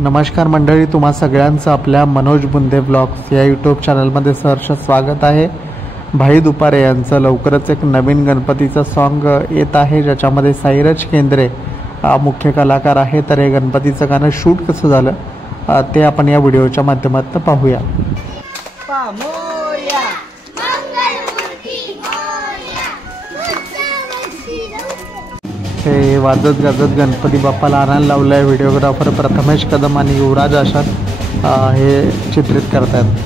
नमस्कार मंडळी, तुम्हा सगळ्यांचं आपल्या मनोज बुंदे ब्लॉग्स या यूट्यूब चॅनलमध्ये सहर्ष स्वागत आहे। भाई दुपारे यांचं लवकरच एक नवीन गणपतीचं सॉन्ग येत आहे, ज्याच्यामध्ये साईराज केंद्रे मुख्य कलाकार आहे। तर हे गणपतीचं गाणं शूट कसं झालं ते आपण या व्हिडिओच्या माध्यमातून पाहूया। हे वाजत गाजत गणपती बाप्पाला आणायला लावलं आहे। व्हिडिओग्राफर प्रथमेश कदम आणि युवराज आशात हे चित्रित करतात।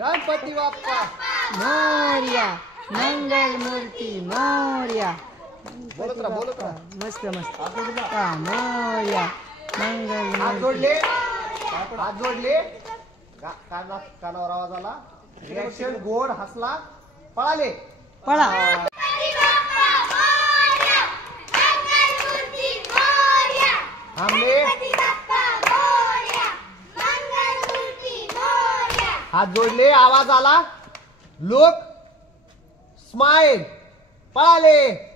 गणपती बाप्पा मोरया, मंगल मूर्ती मोरया। बोलत रहा मस्त मस्त मोरया मंगल। हात जोडले कानावर आवाज आला, रिएक्शन गोड हसला, पळाले पळा। हात जोडले, आवाज आला, लोक स्माइल, पळाले।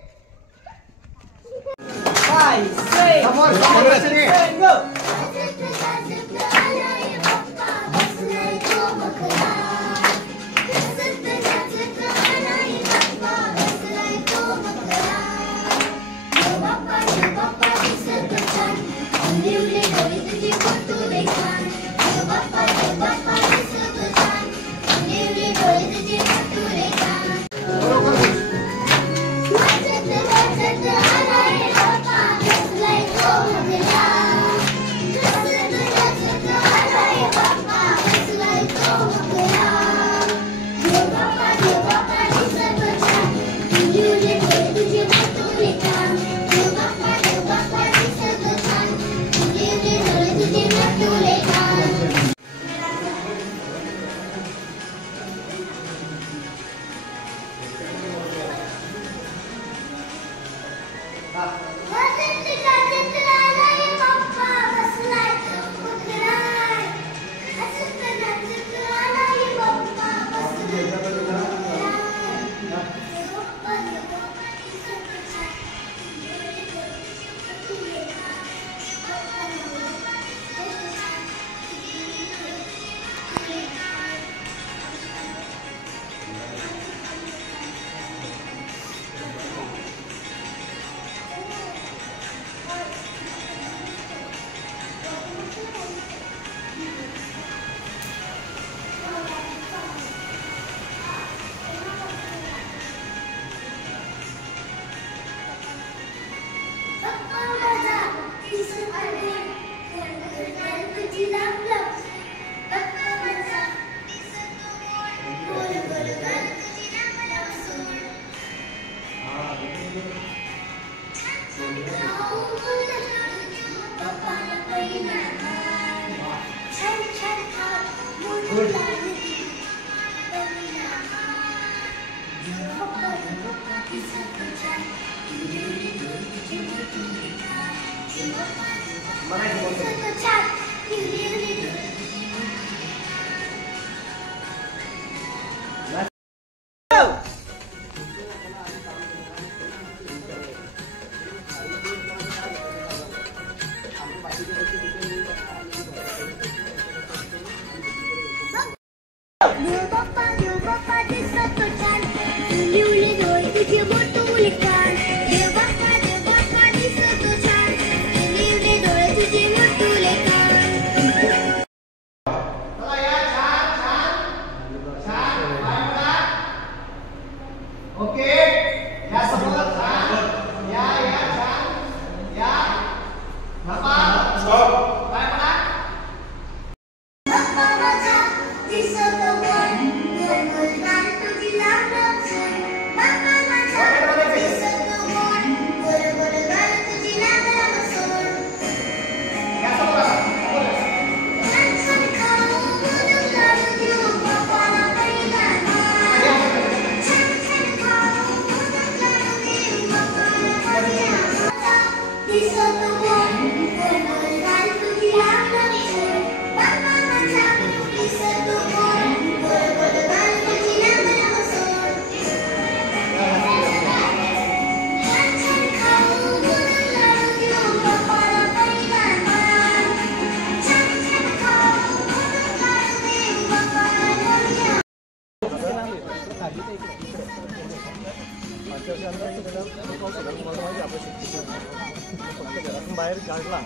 बाहेर काढला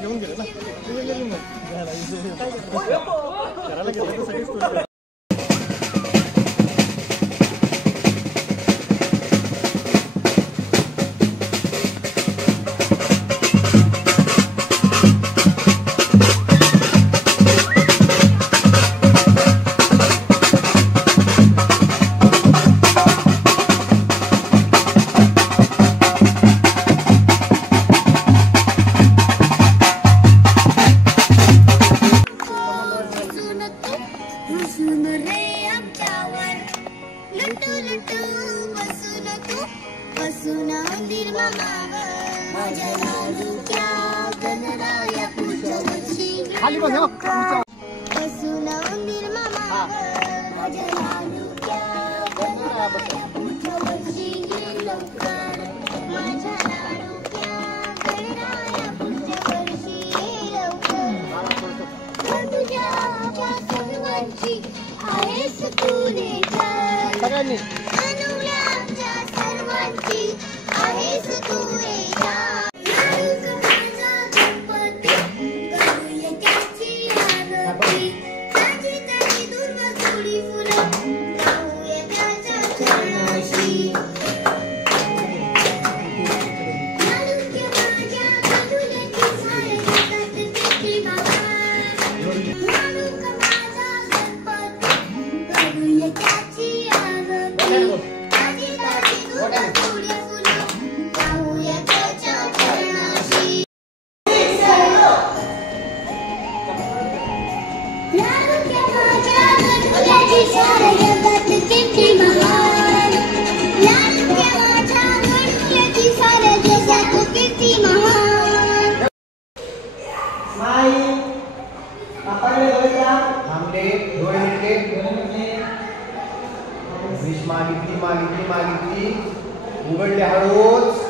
घेऊन गेले ना घराला गेलं सगळीच खाली बस सगळ्यांनी मागितली मागितली मागितली उघडले हळूच